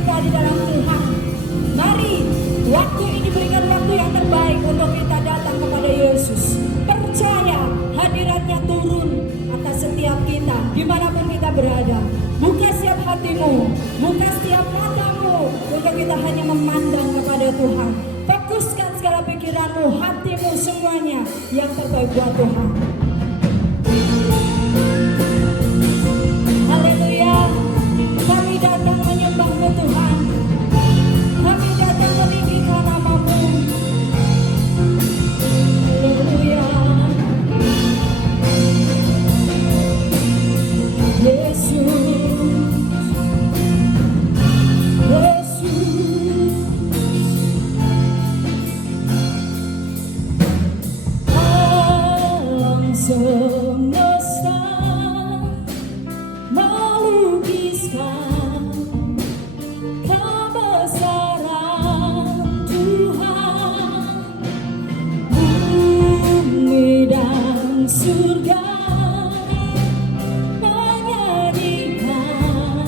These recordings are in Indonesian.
kita di dalam Tuhan. Mari, waktu ini berikan waktu yang terbaik untuk kita datang kepada Yesus. Percaya hadiratnya turun atas setiap kita, dimanapun kita berada. Buka setiap hatimu, buka setiap matamu, untuk kita hanya memandang kepada Tuhan. Fokuskan segala pikiranmu, hatimu, semuanya yang terbaik buat Tuhan. Haleluya. Kami datang menyembah-Mu Tuhan. Kami datang meninggikan nama-Mu. Haleluya. Yesus. Semesta melukiskan kebesaran Tuhan, bumi dan surga menyanyikan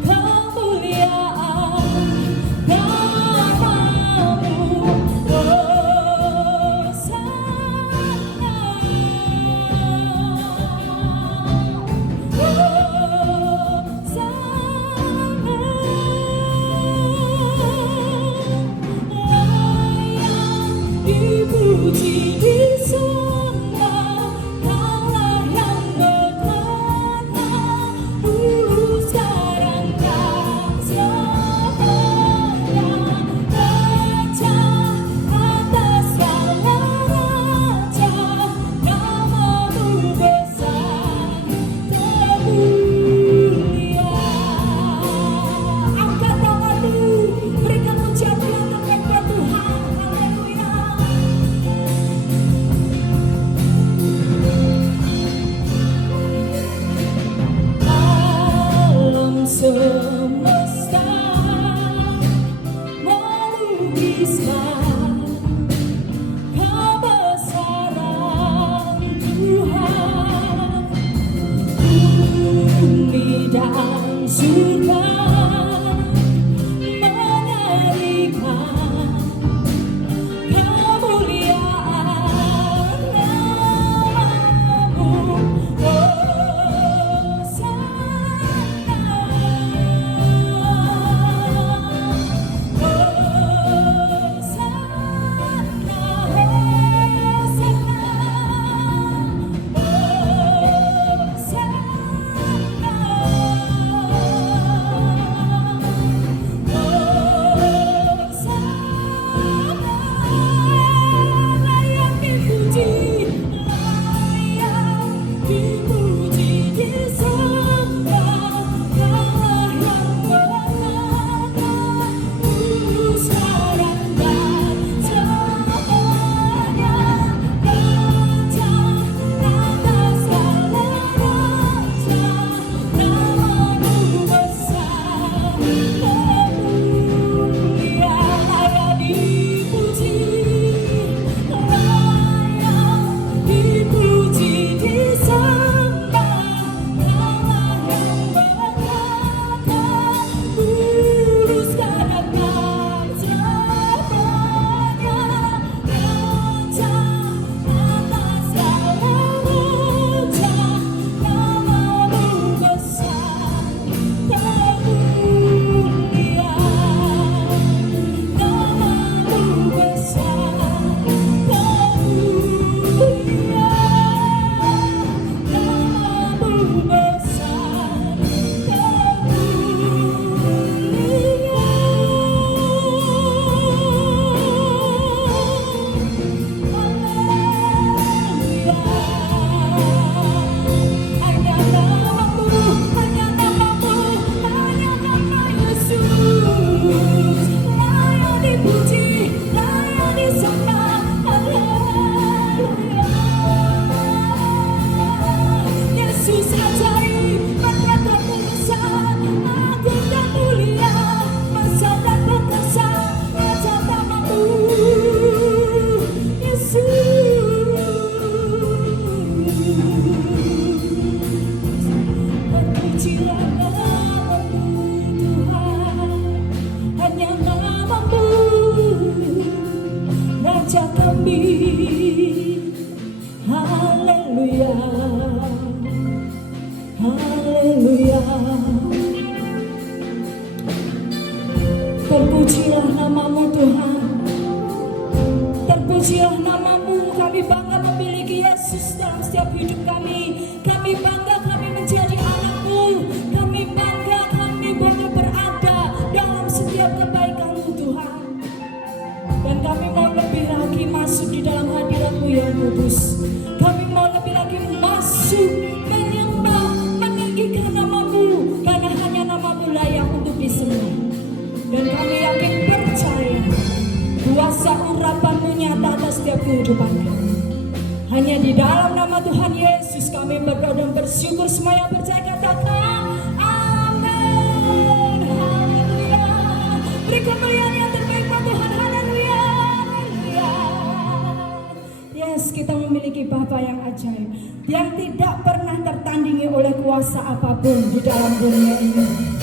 kemuliaan nama-Mu. Dipuji disembah, Kaulah yang berkuasa, dulu sekarang dan selamanya. Raja atas segala raja, nama-Mu besar termulia. Angkat tanganmu, berikan ucapan yang terbaik buat Tuhan. Haleluya. Alam semesta melukiskan kebesaran Tuhan, bumi dan surga menyanyikan kemuliaan nama-Mu. Hosana, Hosana, Hosana. kami. Haleluya, haleluya. Terpujilah namamu Tuhan, terpujilah namamu. Kami bangga memiliki Yesus dalam setiap hidup kami. Kami bangga kami menjadi anakmu. Kami bangga kami boleh berada dalam setiap kebaikan-Mu Tuhan. Dan kami mau lebih lagi masuk di dalam hadirat-Mu yang kudus. Kami mau lebih lagi masuk menyembah, meninggikan namamu, karena hanya namamu layak untuk disembah. Dan kami yakin percaya kuasa urapan-Mu nyata atas setiap kehidupan kami. Hanya di dalam nama Tuhan Yesus kami berdoa dan bersyukur. Semua yang percaya katakan amin. Haleluya. Beri kemuliaan yang terbaik buat Tuhan. Haleluya, haleluya. Yes, kita memiliki Bapa yang ajaib, yang tidak pernah tertandingi oleh kuasa apapun di dalam dunia ini.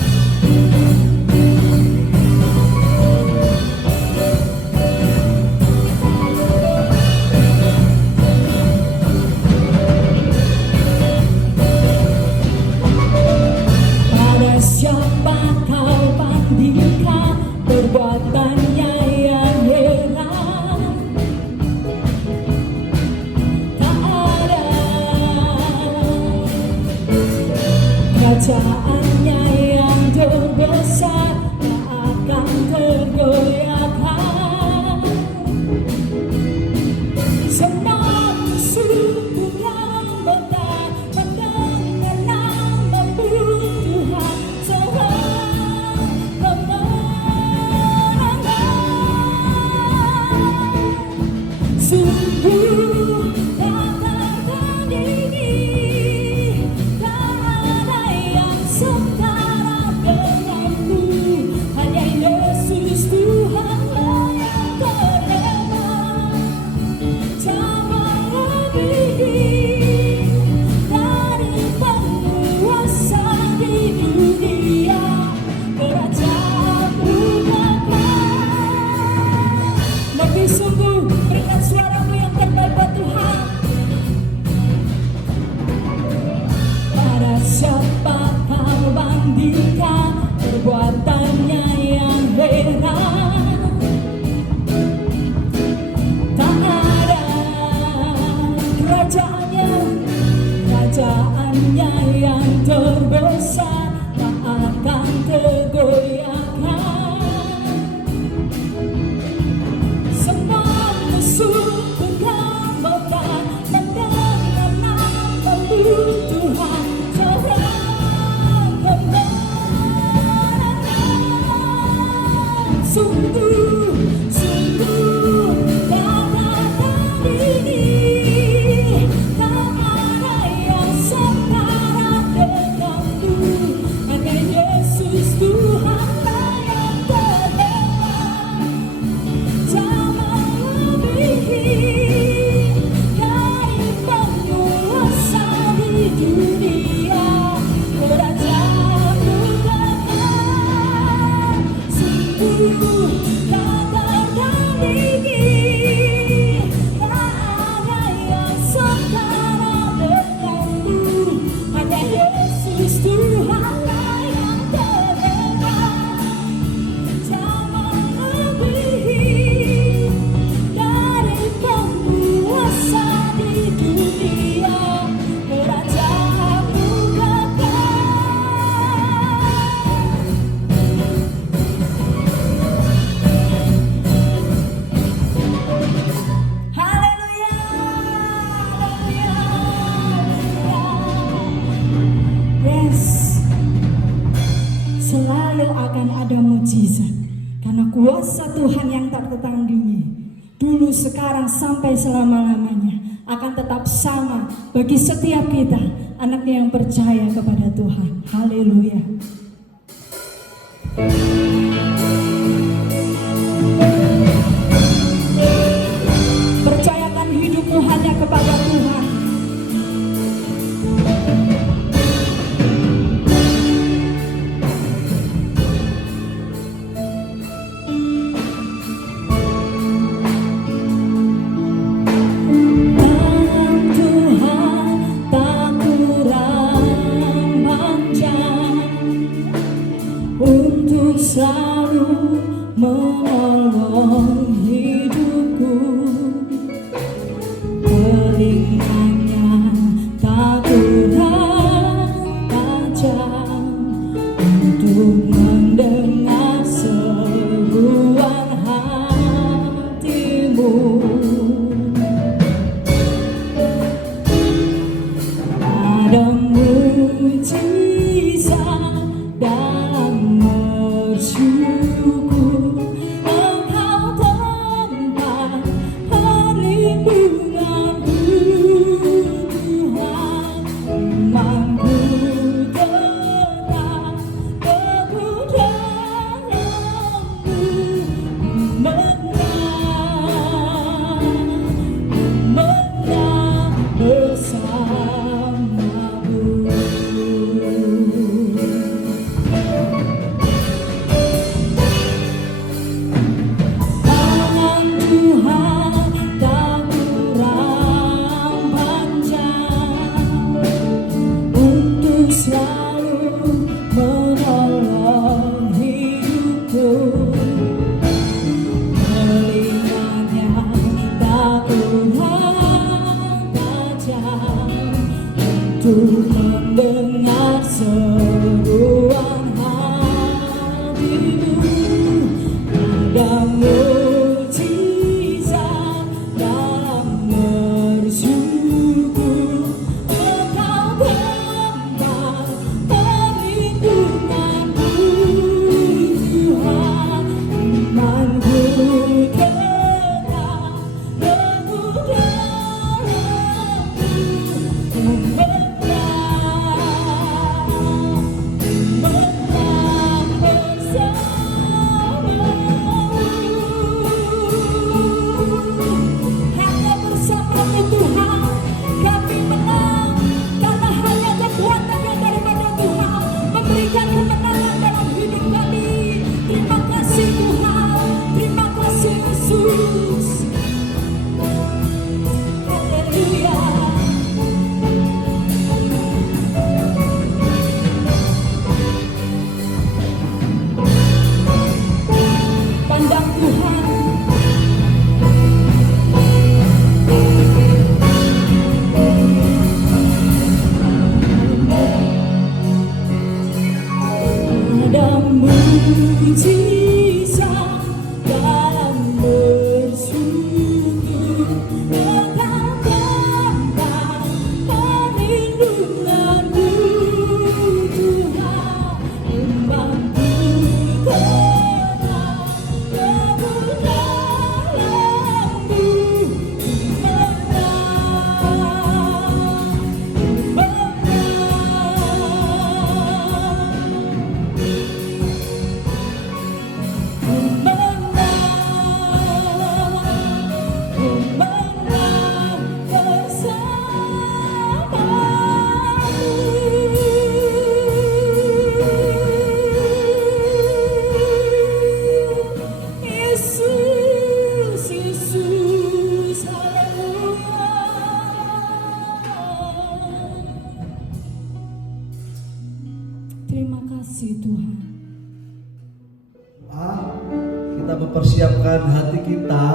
Siapa kau bandingkan perbuatannya yang heran? Tak ada. Kerajaannya yang terbesar tak akan tergoyahkan. Semua musuh yang mendengar namamu Tuhan, sungguh tak tertandingi, tak ada yang setara denganmu. Hanya Yesus Tuhan yang terhebat, tak melebihi dari penguasa di dunia. Kerajaan-Mu kekal. Lebih sungguh berikan suaramu yang terbaik buat Tuhan. Pada siapa kau bandingkan perbuatannya yang heran? Tak ada. Kerajaannya yang terbesar tak akan tergoyahkan. Semua musuh mendengar namamu Tuhan, terang kebenaran. Sungguh tak tertandingi, tak ada yang setara denganmu. Hanya Yesus Tuhan yang terhebat, tak melebihi dari penguasa di dunia. Kerajaan-Mu kekal. Sungguh tak tertandingi, tak ada yang setara denganmu. Hanya Yesus Tuhan yang terhebat, tak melebihi dari penguasa di dunia. Kerajaan-Mu kekal. Haleluya, haleluya, haleluya. Yes, selalu akan ada mujizat, karena kuasa Tuhan yang tak tertandingi, dulu, sekarang, sampai selama-lamanya, akan tetap sama bagi setiap kita, anaknya yang percaya kepada Tuhan. Haleluya. Percayakan hidupmu hanya kepada Tuhan. selalu menolong hidupku. Telinganya tak kurang tajam untuk mendengar seruan hatimu. Ada mujizat dalam bersyukur. Engkau tempat perlindunganku, Tuhan. Imanku tetap teguh dalam-Mu. Menang bersamamu. Tangan Tuhan tak kurang panjang untuk selalu menolong hidupku. Telinganya tak kurang tajam untuk mendengar seruan hatimu. Ada mujizat dalam bersyukur. Engkau tempat perlindunganku, Tuhan. Imanku tetap teguh dalam-Mu. Menang bersamamu. Hanya bersamamu Tuhan kami menang, karena hanya kekuatan yang daripada Tuhan memberikan kemenangan dalam hidup kami. Terima kasih Tuhan, terima kasih Yesus. Haleluya. Pandang Tuhan, ada mujizat dalam bersyukur. Engkau tempat perlindunganku, Tuhan. Imanku tetap teguh dalam-Mu. Yesus, Yesus, haleluya. Terima kasih Tuhan. Kita mempersiapkan hati kita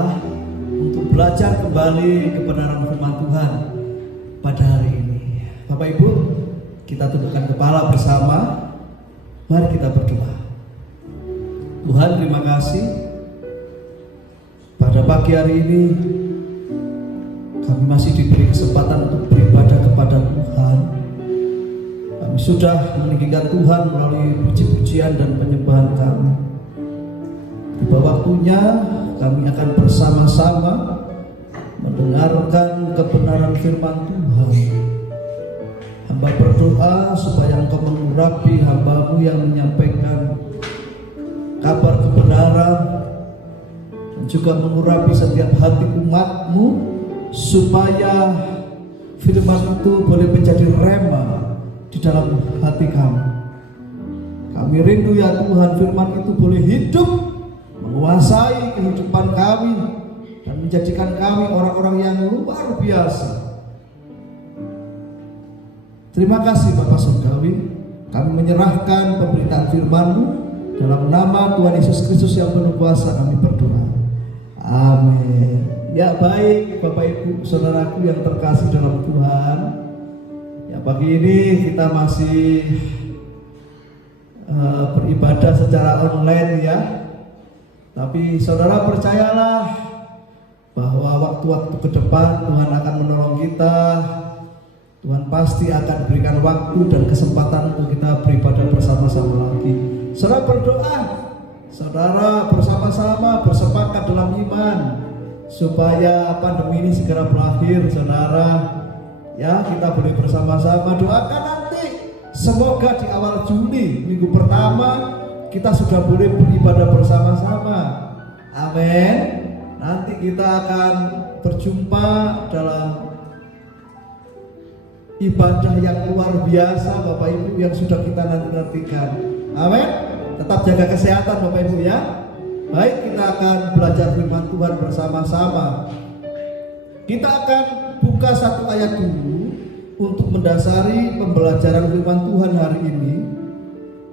untuk belajar kembali kebenaran firman Tuhan pada hari ini. Bapak Ibu, kita tundukkan kepala bersama. Mari kita berdoa. Tuhan, terima kasih pada pagi hari ini kami masih diberi kesempatan untuk beribadah kepada Tuhan. Kami sudah meninggikan Tuhan melalui puji-pujian dan penyembahan kami. Tiba waktunya kami akan bersama-sama mendengarkan kebenaran firman Tuhan. Hamba berdoa supaya Engkau mengurapi hamba-Mu yang menyampaikan kabar kebenaran, dan juga mengurapi setiap hati umat-Mu, supaya firman itu boleh menjadi rema di dalam hati kami. Kami rindu ya Tuhan, firman itu boleh hidup, menguasai kehidupan kami, dan menjadikan kami orang-orang yang luar biasa. Terima kasih Bapak Surgawi, kami menyerahkan pemberitaan firman-Mu Dalam nama Tuhan Yesus Kristus yang penuh kuasa kami berdoa. Amin. Ya baik Bapak Ibu Saudaraku yang terkasih dalam Tuhan. Ya pagi ini kita masih beribadah secara online ya. Tapi saudara percayalah bahwa waktu-waktu ke depan Tuhan akan menolong kita. Tuhan pasti akan berikan waktu dan kesempatan untuk kita beribadah bersama-sama lagi. Saudara berdoa, saudara bersama-sama bersepakat dalam iman supaya pandemi ini segera berakhir, saudara. Ya, kita boleh bersama-sama doakan nanti semoga di awal Juli minggu pertama kita sudah boleh beribadah bersama-sama. Amin. Nanti kita akan berjumpa dalam ibadah yang luar biasa Bapak Ibu yang sudah kita nantikan. Amin. Tetap jaga kesehatan Bapak Ibu ya. Baik, kita akan belajar firman Tuhan bersama-sama. Kita akan buka satu ayat dulu untuk mendasari pembelajaran firman Tuhan hari ini.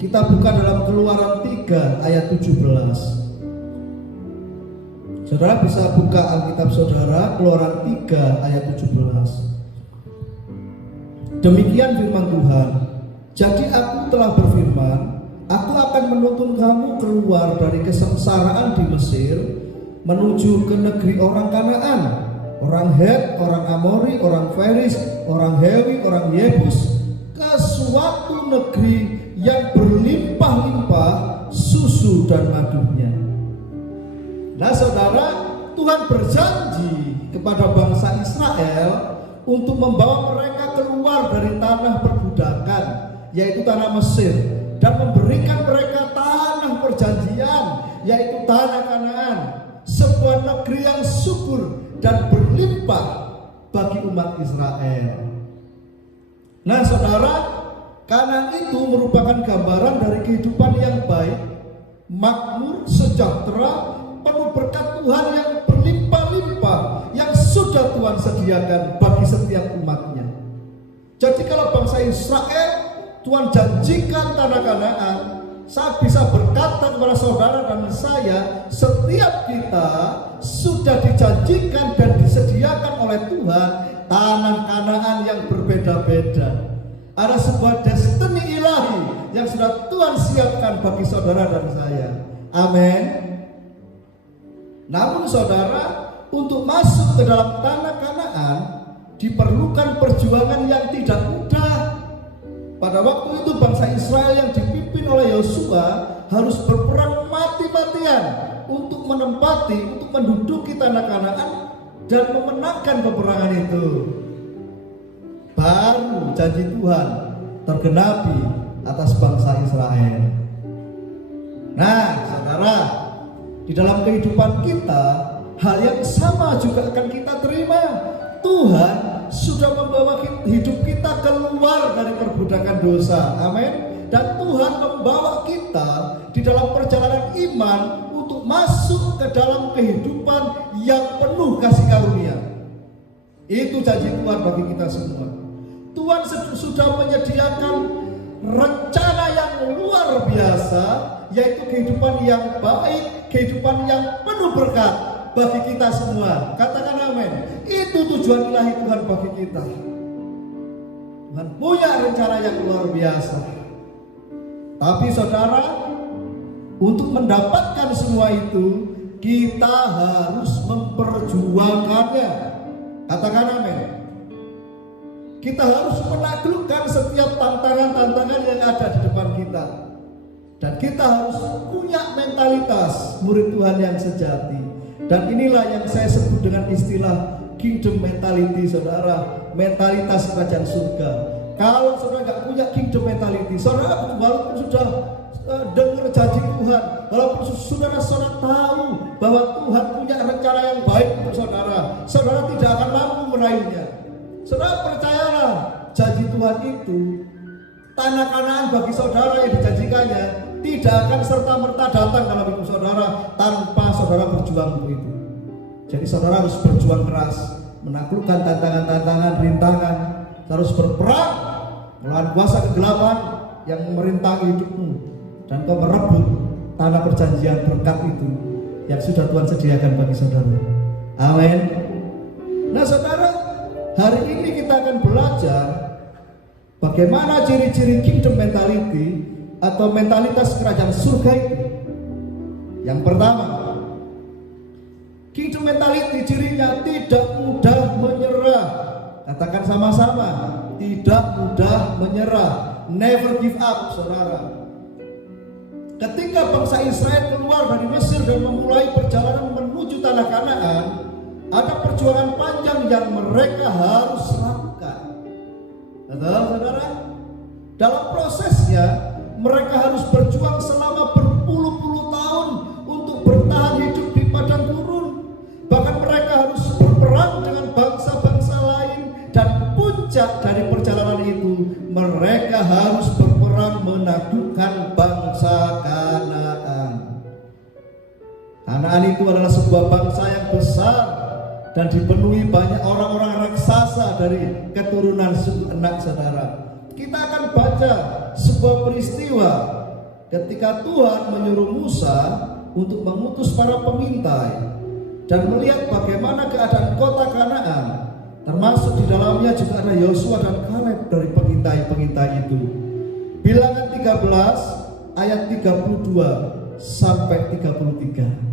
Kita buka dalam Keluaran 3 ayat 17. Saudara bisa buka Alkitab saudara, Keluaran 3 ayat 17. Demikian firman Tuhan. Jadi aku telah berfirman, aku akan menuntun kamu keluar dari kesengsaraan di Mesir menuju ke negeri orang Kanaan, orang Het, orang Amori, orang Feris, orang Hewi, orang Yebus, ke suatu negeri yang berlimpah-limpah susu dan madunya. Nah saudara, Tuhan berjanji kepada bangsa Israel untuk membawa mereka keluar dari tanah perbudakan, yaitu tanah Mesir, dan memberikan mereka tanah perjanjian, yaitu tanah Kanaan, sebuah negeri yang subur dan berlimpah bagi umat Israel. Nah saudara, Kanaan itu merupakan gambaran dari kehidupan yang baik, makmur, sejahtera, penuh berkat Tuhan yang berlimpah-limpah yang sudah Tuhan sediakan bagi setiap umatnya. Jadi kalau bangsa Israel Tuhan janjikan tanah Kanaan, saya bisa berkata kepada saudara dan saya, setiap kita sudah dijanjikan dan disediakan oleh Tuhan tanah Kanaan yang berbeda-beda. Ada sebuah destiny ilahi yang sudah Tuhan siapkan bagi saudara dan saya. Amin. Namun saudara, untuk masuk ke dalam tanah Kanaan diperlukan perjuangan yang tidak mudah. Pada waktu itu bangsa Israel yang dipimpin oleh Yosua harus berperang mati-matian untuk menempati, untuk menduduki tanah Kanaan dan memenangkan peperangan itu. Baru janji Tuhan tergenapi atas bangsa Israel. Nah saudara, di dalam kehidupan kita hal yang sama juga akan kita terima. Tuhan sudah membawa hidup kita keluar dari perbudakan dosa. Amin. Dan Tuhan membawa kita di dalam perjalanan iman untuk masuk ke dalam kehidupan yang penuh kasih karunia. Itu janji Tuhan bagi kita semua. Tuhan sudah menyediakan rencana yang luar biasa, yaitu kehidupan yang baik, kehidupan yang penuh berkat bagi kita semua. Katakan amin. Itu tujuan ilahi Tuhan bagi kita. Tuhan punya rencana yang luar biasa. Tapi saudara, untuk mendapatkan semua itu kita harus memperjuangkannya. Katakan amin. Kita harus menaklukkan setiap tantangan-tantangan yang ada di depan kita. Dan kita harus punya mentalitas murid Tuhan yang sejati. Dan inilah yang saya sebut dengan istilah kingdom mentality, saudara. Mentalitas kerajaan surga. Kalau saudara nggak punya kingdom mentality, saudara walaupun sudah dengar janji Tuhan, walaupun saudara tahu bahwa Tuhan punya rencana yang baik untuk saudara, saudara tidak akan mampu meraihnya. Saudara percayalah, janji Tuhan itu, tanah Kanaan bagi saudara yang dijanjikannya tidak akan serta-merta datang dalam hidup saudara tanpa saudara berjuang untuk itu. Jadi saudara harus berjuang keras, menaklukkan tantangan-tantangan, rintangan, harus berperang melawan kuasa kegelapan yang merintangi hidupmu, dan kau merebut tanah perjanjian berkat itu yang sudah Tuhan sediakan bagi saudara. Amin. Nah saudara, hari ini kita akan belajar bagaimana ciri-ciri kingdom mentality atau mentalitas kerajaan surga itu. Yang pertama, kingdom mentality cirinya tidak mudah menyerah. Katakan sama-sama, tidak mudah menyerah. Never give up, saudara. Ketika bangsa Israel keluar dari Mesir dan memulai perjalanan menuju tanah Kanaan, ada perjuangan panjang yang mereka harus lakukan. Betul, saudara? Dalam prosesnya, mereka harus berjuang selama berpuluh-puluh tahun untuk bertahan hidup di padang gurun. Bahkan mereka harus berperang dengan bangsa-bangsa lain, dan puncak dari perjalanan itu mereka harus berperang menaklukkan bangsa Kanaan. Kanaan itu adalah sebuah bangsa yang besar dan dipenuhi banyak orang-orang raksasa dari keturunan suku Enak, saudara. Kita akan baca sebuah peristiwa ketika Tuhan menyuruh Musa untuk mengutus para pengintai dan melihat bagaimana keadaan kota Kanaan, termasuk di dalamnya juga ada Yosua dan Kaleb dari pengintai-pengintai itu. Bilangan 13 ayat 32 sampai 33.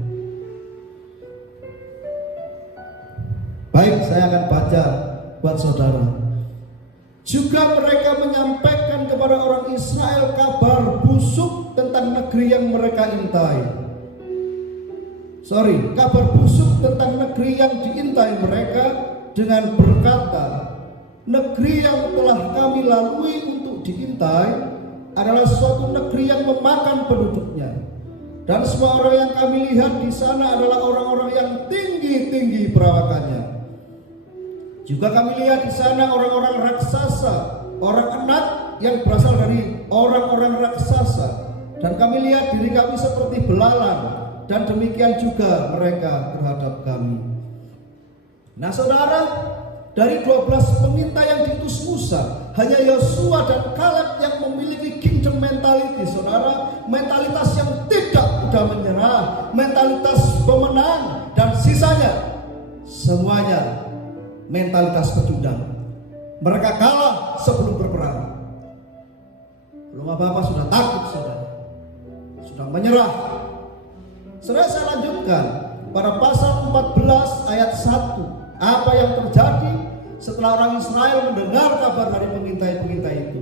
Baik, saya akan baca buat saudara. Juga mereka menyampaikan kepada orang Israel kabar busuk tentang negeri yang mereka intai. Kabar busuk tentang negeri yang diintai mereka dengan berkata, negeri yang telah kami lalui untuk diintai adalah suatu negeri yang memakan penduduknya, dan semua orang yang kami lihat di sana adalah orang-orang yang tinggi-tinggi perawakannya. Juga kami lihat di sana orang-orang raksasa, orang Enak yang berasal dari orang-orang raksasa, dan kami lihat diri kami seperti belalang, dan demikian juga mereka terhadap kami. Nah saudara, dari 12 pengintai yang diutus Musa, hanya Yosua dan Kaleb yang memiliki kingdom mentality, saudara. Mentalitas yang tidak mudah menyerah, mentalitas pemenang, dan sisanya semuanya mentalitas pecundang. Mereka kalah sebelum berperang. Belum apa-apa sudah takut, saudara, sudah menyerah. Saudara, saya lanjutkan pada pasal 14 ayat 1. Apa yang terjadi setelah orang Israel mendengar kabar dari pengintai-pengintai itu?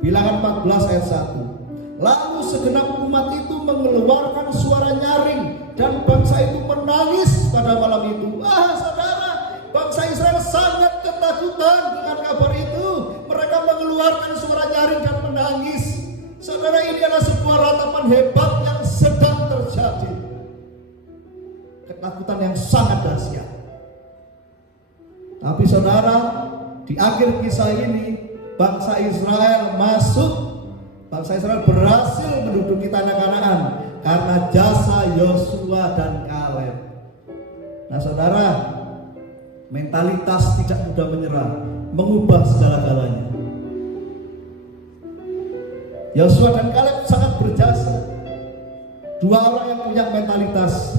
Bilangan 14 ayat 1. Lalu segenap umat itu mengeluarkan suara nyaring, dan bangsa itu menangis pada malam itu. Saudara, bangsa Israel sangat ketakutan dengan kabar itu. Mereka mengeluarkan suara nyaring dan menangis. Saudara, ini adalah sebuah ratapan hebat yang sedang terjadi. Ketakutan yang sangat dahsyat. Tapi saudara, di akhir kisah ini bangsa Israel berhasil menduduki tanah Kanaan karena jasa Yosua dan Kaleb. Nah saudara, mentalitas tidak mudah menyerah mengubah segala-galanya. Yosua dan Kaleb sangat berjasa. Dua orang yang punya mentalitas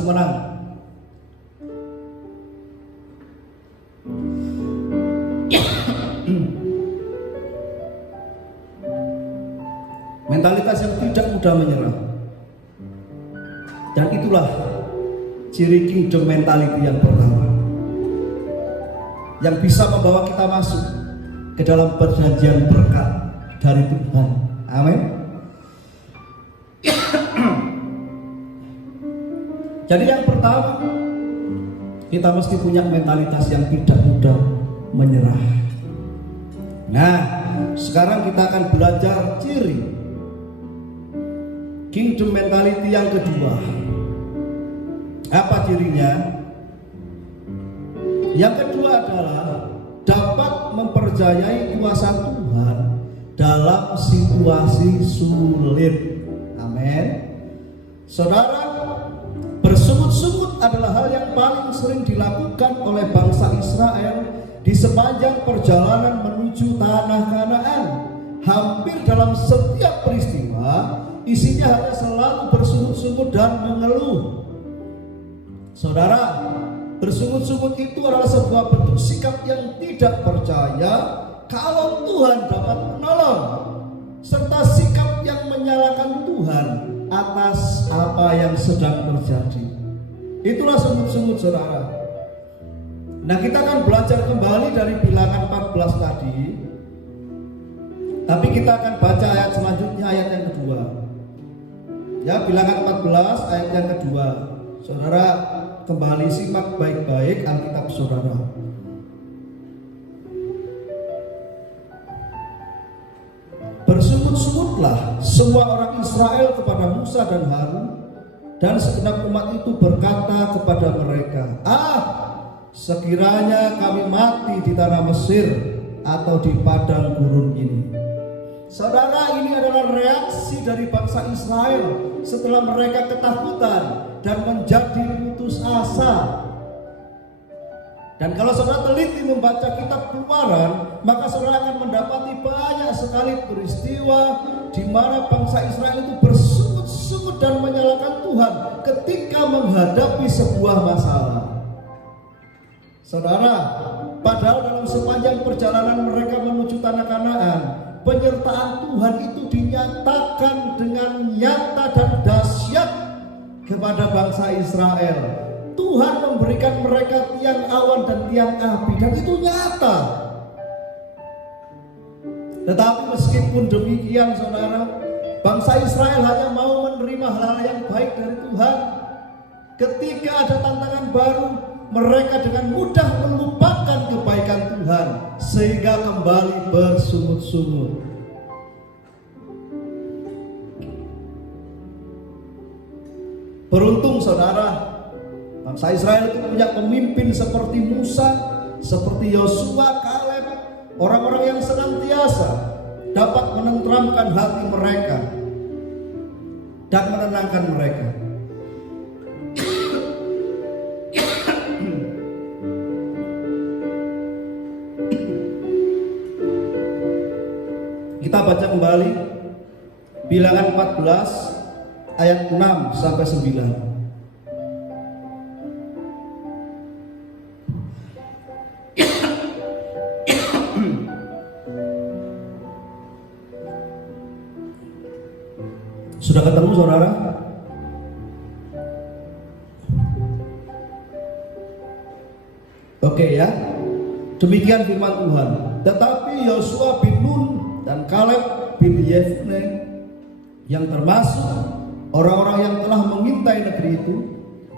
pemenang. Mentalitas yang tidak mudah menyerah. Dan itulah ciri kingdom mentality yang pertama, yang bisa membawa kita masuk ke dalam perjanjian berkat dari Tuhan. Amin. Jadi yang pertama, kita mesti punya mentalitas yang tidak mudah menyerah. Nah, sekarang kita akan belajar ciri kingdom mentality yang kedua. Apa cirinya? Yang kedua adalah dapat mempercayai kuasa Tuhan dalam situasi sulit. Amin. Saudara, bersungut-sungut adalah hal yang paling sering dilakukan oleh bangsa Israel di sepanjang perjalanan menuju tanah Kanaan. hampir dalam setiap peristiwa isinya hanya selalu bersungut-sungut dan mengeluh. Saudara, bersungut-sungut itu adalah sebuah bentuk sikap yang tidak percaya kalau Tuhan dapat menolong, serta sikap yang menyalahkan Tuhan atas apa yang sedang terjadi. Itulah sungut-sungut, saudara. Nah, kita akan belajar kembali dari Bilangan 14 tadi, tapi kita akan baca ayat selanjutnya, ayat yang kedua. Ya, Bilangan 14 ayat yang kedua. Saudara kembali simak baik-baik Alkitab saudara. Bersungut-sungutlah semua orang Israel kepada Musa dan Harun, dan segenap umat itu berkata kepada mereka, sekiranya kami mati di tanah Mesir atau di padang gurun ini. Saudara, ini adalah reaksi dari bangsa Israel setelah mereka ketakutan dan menjadi putus asa. Dan kalau saudara teliti membaca kitab Keluaran, maka saudara akan mendapati banyak sekali peristiwa di mana bangsa Israel itu bersungut-sungut dan menyalahkan Tuhan ketika menghadapi sebuah masalah. Saudara, padahal dalam sepanjang perjalanan mereka menuju tanah Kanaan, penyertaan Tuhan itu dinyatakan dengan nyata dan dahsyat kepada bangsa Israel. Tuhan memberikan mereka tiang awan dan tiang api, dan itu nyata. Tetapi meskipun demikian, saudara, bangsa Israel hanya mau menerima hal-hal yang baik dari Tuhan. Ketika ada tantangan baru, mereka dengan mudah melupakan kebaikan Tuhan sehingga kembali bersungut-sungut. Beruntung, saudara, bangsa Israel itu punya pemimpin seperti Musa, seperti Yosua, Kaleb, orang-orang yang senantiasa dapat menenteramkan hati mereka dan menenangkan mereka. Kita baca kembali Bilangan 14 ayat 6 sampai 9. Sudah ketemu, saudara? Oke ya. Demikian firman Tuhan. Tetapi Yosua bin Nun dan Kaleb bin Yefne, yang termasuk orang-orang yang telah mengintai negeri itu,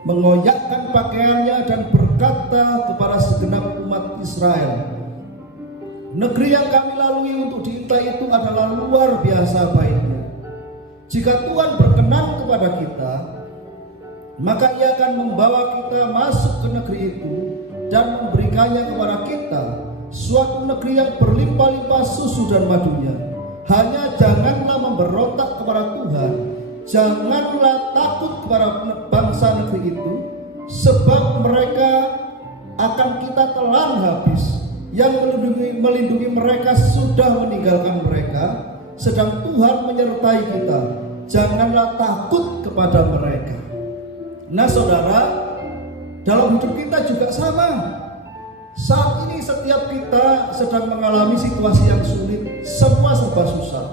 mengoyakkan pakaiannya dan berkata kepada segenap umat Israel, negeri yang kami lalui untuk diintai itu adalah luar biasa baiknya. Jika Tuhan berkenan kepada kita, maka Ia akan membawa kita masuk ke negeri itu dan memberikannya kepada kita, suatu negeri yang berlimpah-limpah susu dan madunya. Hanya janganlah memberontak kepada Tuhan, janganlah takut kepada bangsa negeri itu, sebab mereka akan kita telan habis. Yang melindungi mereka sudah meninggalkan mereka, sedang Tuhan menyertai kita. Janganlah takut kepada mereka. Nah, saudara, dalam hidup kita juga sama. Saat ini setiap kita sedang mengalami situasi yang sulit, semua serba susah.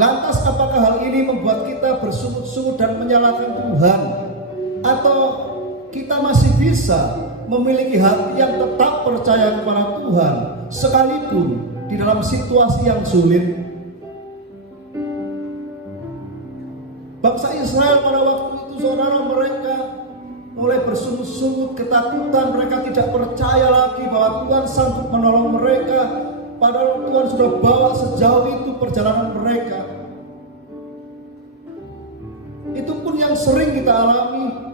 Lantas apakah hal ini membuat kita bersungut-sungut dan menyalahkan Tuhan? Atau kita masih bisa memiliki hati yang tetap percaya kepada Tuhan sekalipun di dalam situasi yang sulit? Bangsa Israel pada waktu itu, saudara, mereka mulai bersungut-sungut, ketakutan. Mereka tidak percaya lagi bahwa Tuhan sanggup menolong mereka, padahal Tuhan sudah bawa sejauh itu perjalanan mereka. Itu pun yang sering kita alami.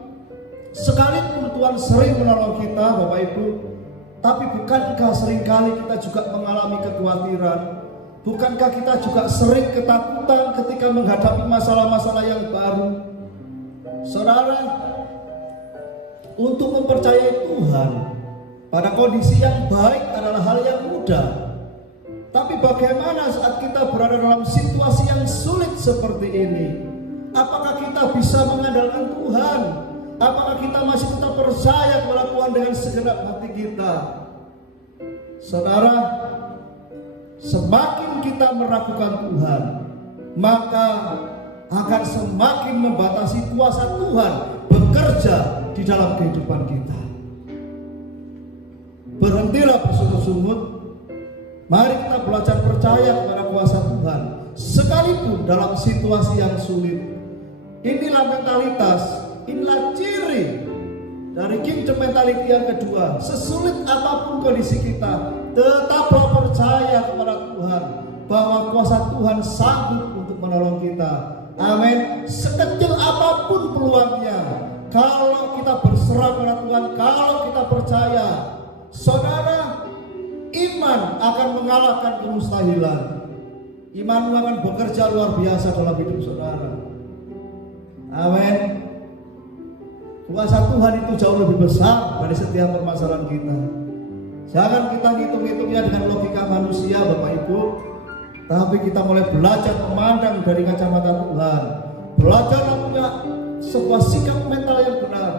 Sekalipun Tuhan sering menolong kita, Bapak Ibu, tapi bukankah seringkali kita juga mengalami kekhawatiran? Bukankah kita juga sering ketakutan ketika menghadapi masalah-masalah yang baru? Saudara, untuk mempercayai Tuhan pada kondisi yang baik adalah hal yang mudah. Tapi bagaimana saat kita berada dalam situasi yang sulit seperti ini? Apakah kita bisa mengandalkan Tuhan? Apakah kita masih tetap percaya kepada Tuhan dengan segenap hati kita? Saudara, semakin kita meragukan Tuhan, maka akan semakin membatasi kuasa Tuhan bekerja di dalam kehidupan kita. Berhentilah bersungut-sungut. Mari kita belajar percaya kepada kuasa Tuhan, sekalipun dalam situasi yang sulit. Inilah mentalitas, inilah ciri dari kingdom mentality yang kedua. Sesulit apapun kondisi kita, tetaplah percaya kepada Tuhan bahwa kuasa Tuhan sanggup untuk menolong kita. Amin. Sekecil apapun peluangnya, kalau kita berserah kepada Tuhan, kalau kita percaya, saudara, iman akan mengalahkan kemustahilan. Imanmu akan bekerja luar biasa dalam hidup saudara. Amin. Kuasa Tuhan itu jauh lebih besar dari setiap permasalahan kita. Jangan kita ngitung-ngitungnya dengan logika manusia, Bapak Ibu, tapi kita mulai belajar memandang dari kacamata Tuhan. Belajar punya sebuah sikap mental yang benar.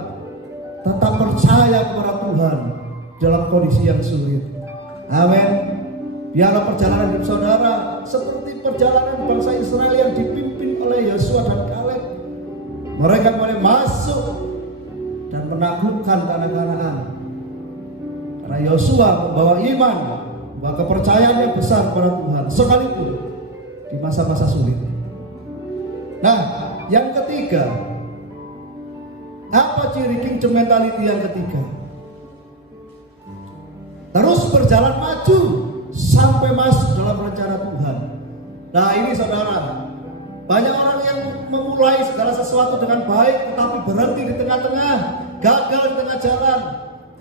Tetap percaya kepada Tuhan dalam kondisi yang sulit. Amin. Biarlah perjalanan hidup saudara seperti perjalanan bangsa Israel yang dipimpin oleh Yosua dan Kaleb. Mereka mulai masuk dan menaklukkan tanah Kanaan. Karena Yosua membawa iman, membawa kepercayaan yang besar kepada Tuhan, sekalipun di masa-masa sulit. Nah, yang ketiga, apa ciri kingdom mentality yang ketiga? Terus berjalan maju sampai masuk dalam rencana Tuhan. Nah, ini saudara, banyak orang yang memulai segala sesuatu dengan baik, tetapi berhenti di tengah-tengah, gagal di tengah jalan,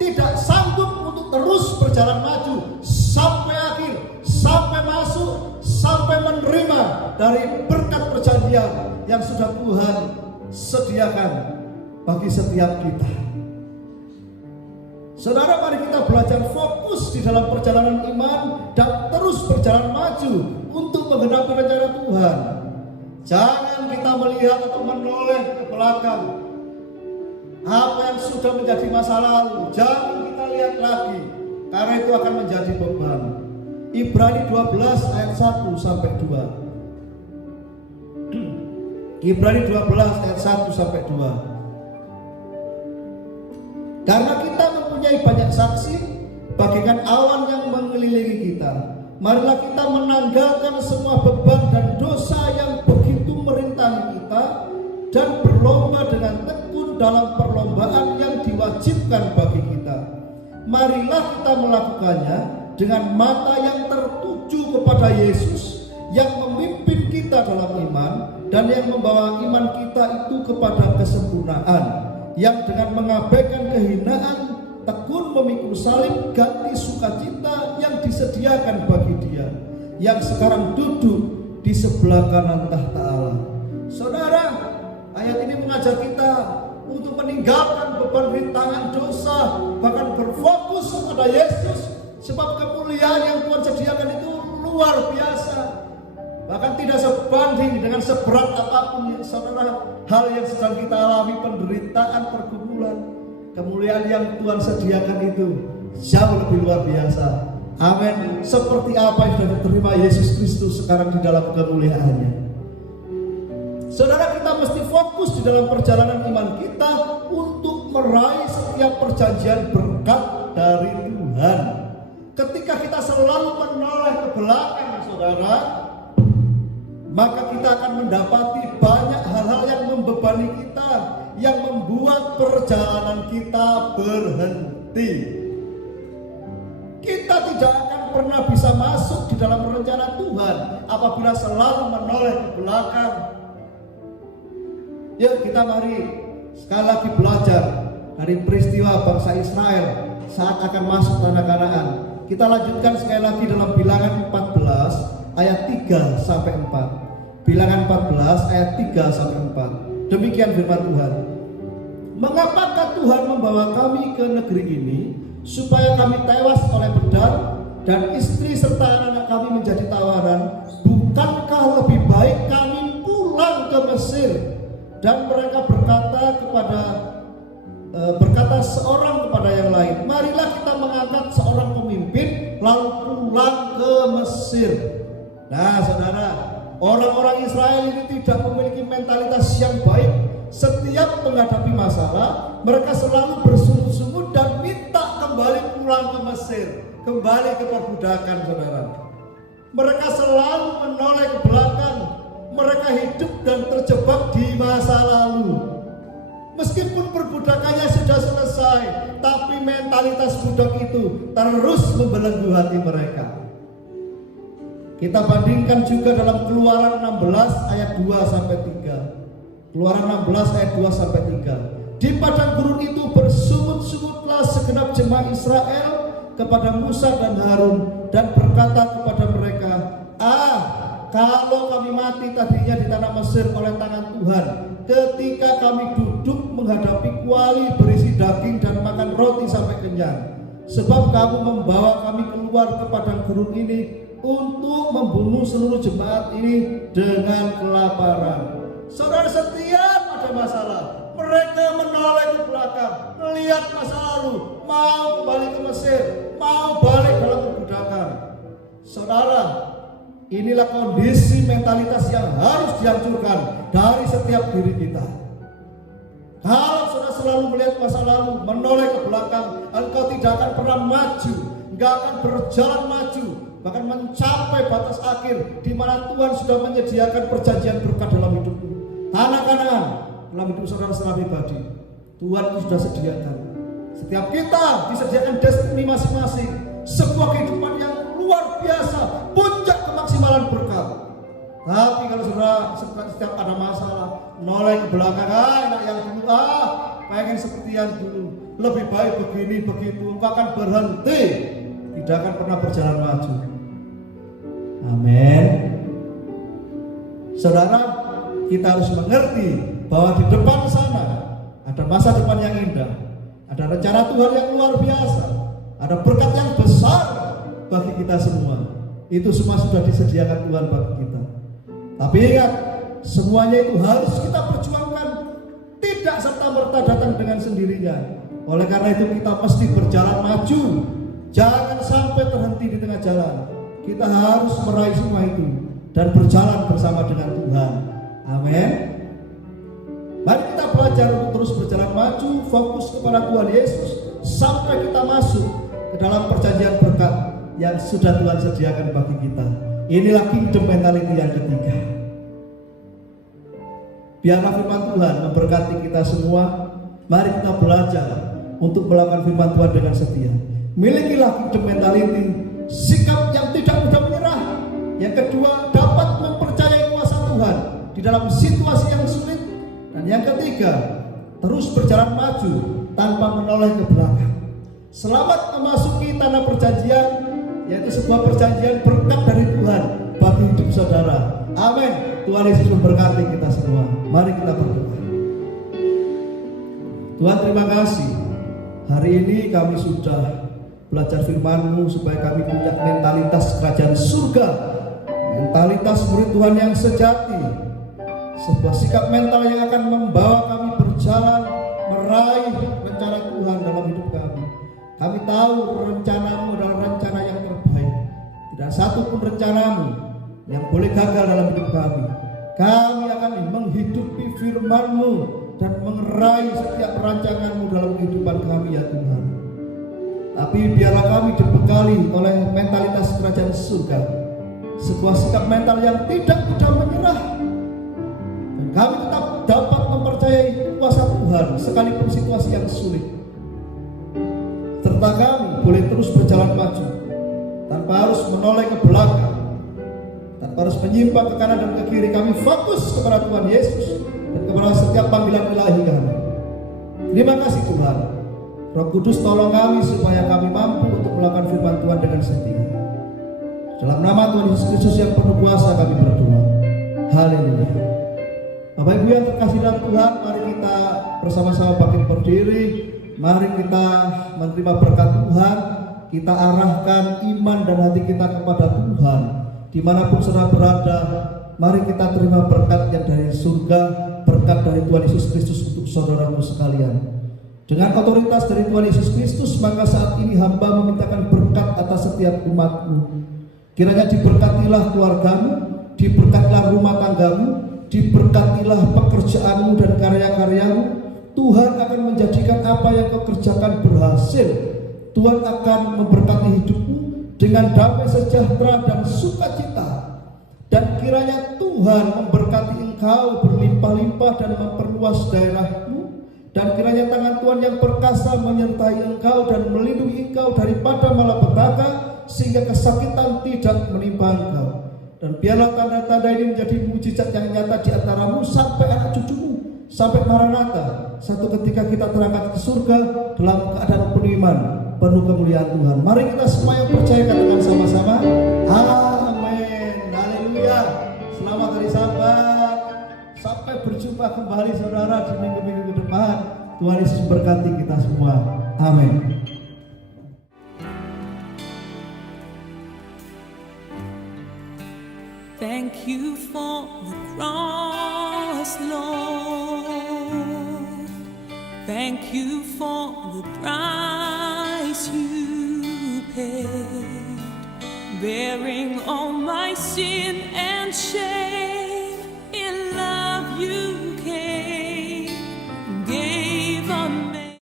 tidak sanggup untuk terus berjalan maju sampai akhir, sampai masuk, sampai menerima dari berkat perjanjian yang sudah Tuhan sediakan bagi setiap kita. Saudara, mari kita belajar fokus di dalam perjalanan iman dan terus berjalan maju untuk menggenapi rencana Tuhan. Jangan kita melihat atau menoleh ke belakang apa yang sudah menjadi masa lalu. Jangan kita lihat lagi, karena itu akan menjadi beban. Ibrani 12 ayat 1 sampai 2. Ibrani 12 ayat 1 sampai 2. Karena kita mempunyai banyak saksi, bagaikan awan yang mengelilingi kita, marilah kita menanggalkan semua beban dan dosa yang begitu merintangi kita, dan berlomba dengan tekun dalam perlombaan yang diwajibkan bagi kita. Marilah kita melakukannya dengan mata yang tertuju kepada Yesus, yang memimpin kita dalam iman dan yang membawa iman kita itu kepada kesempurnaan, yang dengan mengabaikan kehinaan tekun memikul salib, ganti sukacita yang disediakan bagi Dia yang sekarang duduk di sebelah kanan tahta Allah. Saudara, ayat ini mengajar kita untuk meninggalkan beban rintangan dosa, bahkan berfokus kepada Yesus, sebab kemuliaan yang Tuhan sediakan itu luar biasa. Bahkan tidak sebanding dengan seberat apapun saudara hal yang sedang kita alami, penderitaan, pergumulan. Kemuliaan yang Tuhan sediakan itu jauh lebih luar biasa. Amin. Seperti apa yang sudah diterima Yesus Kristus sekarang di dalam kemuliaannya. Saudara, kita mesti fokus di dalam perjalanan iman kita untuk meraih setiap perjanjian berkat dari Tuhan. Ketika kita selalu menoleh ke belakang, saudara, maka kita akan mendapati banyak hal-hal yang membebani kita, yang membuat perjalanan kita berhenti. Kita tidak akan pernah bisa masuk di dalam rencana Tuhan apabila selalu menoleh ke belakang. Yuk kita mari sekali lagi belajar dari peristiwa bangsa Israel saat akan masuk tanah Kanaan. Kita lanjutkan sekali lagi dalam Bilangan 14 ayat 3 sampai 4. Bilangan 14 ayat 3 sampai 4. Demikian firman Tuhan. Mengapakah Tuhan membawa kami ke negeri ini supaya kami tewas oleh pedang dan istri serta anak-anak kami menjadi tawanan, bukankah lebih baik kami pulang ke Mesir? Dan mereka berkata seorang kepada yang lain, marilah kita mengangkat seorang pemimpin lalu pulang ke Mesir. Nah saudara, orang-orang Israel ini tidak memiliki mentalitas yang baik. Setiap menghadapi masalah, mereka selalu bersungut-sungut dan minta kembali pulang ke Mesir, kembali ke perbudakan, saudara. Mereka selalu menoleh ke belakang. Mereka hidup dan terjebak di masa lalu. Meskipun perbudakannya sudah selesai, tapi mentalitas budak itu terus membelenggu hati mereka. Kita bandingkan juga dalam Keluaran 16 ayat 2-3. Keluaran 16 ayat 2-3. Di padang gurun itu bersungut-sungutlah segenap jemaah Israel kepada Musa dan Harun dan berkata kepada mereka, kalau kami mati tadinya di tanah Mesir oleh tangan Tuhan, ketika kami duduk menghadapi kuali berisi daging dan makan roti sampai kenyang. Sebab kamu membawa kami keluar ke padang gurun ini untuk membunuh seluruh jemaat ini dengan kelaparan. Saudara, setiap ada masalah, mereka menoleh ke belakang, melihat masa lalu, mau kembali ke Mesir, mau balik dalam perbudakan. Saudara, inilah kondisi mentalitas yang harus dihancurkan dari setiap diri kita. Kalau saudara selalu melihat masa lalu, menoleh ke belakang, engkau tidak akan pernah maju, enggak akan berjalan maju, bahkan mencapai batas akhir di mana Tuhan sudah menyediakan perjanjian berkat dalam hidupmu. Anak-anak, dalam hidup saudara secara pribadi, Tuhan itu sudah sediakan. Setiap kita disediakan destiny masing-masing, sebuah kehidupan yang luar biasa, puncak kemaksimalan berkat. Tapi kalau saudara setiap ada masalah, noleh ke belakang, enak yang dulu, pengen seperti yang dulu, lebih baik begini begitu, engkau akan berhenti, tidak akan pernah berjalan maju. Amin. Saudara, kita harus mengerti bahwa di depan sana ada masa depan yang indah, ada rencana Tuhan yang luar biasa, ada berkat yang besar bagi kita semua. Itu semua sudah disediakan Tuhan bagi kita. Tapi ingat, semuanya itu harus kita perjuangkan, tidak serta-merta datang dengan sendirinya. Oleh karena itu kita mesti berjalan maju, jangan sampai terhenti di tengah jalan. Kita harus meraih semua itu dan berjalan bersama dengan Tuhan. Amin. Mari kita belajar untuk terus berjalan maju, fokus kepada Tuhan Yesus sampai kita masuk ke dalam perjanjian berkat yang sudah Tuhan sediakan bagi kita. Inilah kingdom mentality yang ketiga. Biarlah firman Tuhan memberkati kita semua. Mari kita belajar untuk melakukan firman Tuhan dengan setia. Milikilah kingdom mentality, sikap yang tidak mudah menyerah. Yang kedua, dapat mempercayai kuasa Tuhan di dalam situasi yang sulit. Dan yang ketiga, terus berjalan maju tanpa menoleh ke belakang. Selamat memasuki tanah perjanjian, yaitu sebuah perjanjian berkat dari Tuhan bagi hidup saudara. Amin. Tuhan Yesus memberkati kita semua. Mari kita berdoa. Tuhan, terima kasih. Hari ini kami sudah belajar firman-Mu supaya kami punya mentalitas kerajaan surga, mentalitas murid Tuhan yang sejati, sebuah sikap mental yang akan membawa kami berjalan meraih rencana Tuhan dalam hidup kami. Kami tahu rencana-Mu adalah rencana yang terbaik. Tidak satu pun rencana-Mu yang boleh gagal dalam hidup kami. Kami akan menghidupi firman-Mu dan meraih setiap rancangan-Mu dalam kehidupan kami, ya Tuhan. Tapi biarlah kami dibekali oleh mentalitas kerajaan surga, sebuah sikap mental yang tidak mudah menyerah, dan kami tetap dapat mempercayai kuasa Tuhan sekalipun situasi yang sulit. Serta kami boleh terus berjalan maju tanpa harus menoleh ke belakang, tanpa harus menyimpang ke kanan dan ke kiri. Kami fokus kepada Tuhan Yesus dan kepada setiap panggilan ilahi kami. Terima kasih Tuhan. Roh Kudus, tolong kami supaya kami mampu untuk melakukan firman Tuhan dengan setia. Dalam nama Tuhan Yesus Kristus yang penuh kuasa kami berdoa. Haleluya. Bapak Ibu yang terkasih dalam Tuhan, mari kita bersama-sama bangkit berdiri. Mari kita menerima berkat Tuhan. kita arahkan iman dan hati kita kepada Tuhan. Dimanapun saudara berada, mari kita terima berkat yang dari surga, berkat dari Tuhan Yesus Kristus untuk saudaraku sekalian. Dengan otoritas dari Tuhan Yesus Kristus, maka saat ini hamba memintakan berkat atas setiap umatmu. Kiranya diberkatilah keluargamu, diberkatilah rumah tanggamu, diberkatilah pekerjaanmu dan karya-karyamu. Tuhan akan menjadikan apa yang kau kerjakan berhasil. Tuhan akan memberkati hidupmu dengan damai sejahtera dan sukacita. Dan kiranya Tuhan memberkati engkau berlimpah-limpah dan memperluas daerahmu. Dan kiranya tangan Tuhan yang perkasa menyertai engkau dan melindungi engkau daripada malapetaka, sehingga kesakitan tidak menimpa engkau. Dan biarlah tanda-tanda ini menjadi mujizat yang nyata di antaramu sampai anak cucumu, sampai Maranatha. Satu ketika kita terangkat ke surga dalam keadaan penuh iman, penuh kemuliaan Tuhan. Mari kita semua yang percaya katakan sama-sama, amin, haleluya. Selamat hari Sabat. Sampai berjumpa kembali saudara di minggu-minggu ke depan. Tuhan Yesus berkati kita semua. Amin. Thank you for the cross, Lord. Thank you for the price you paid, bearing all my sin and shame.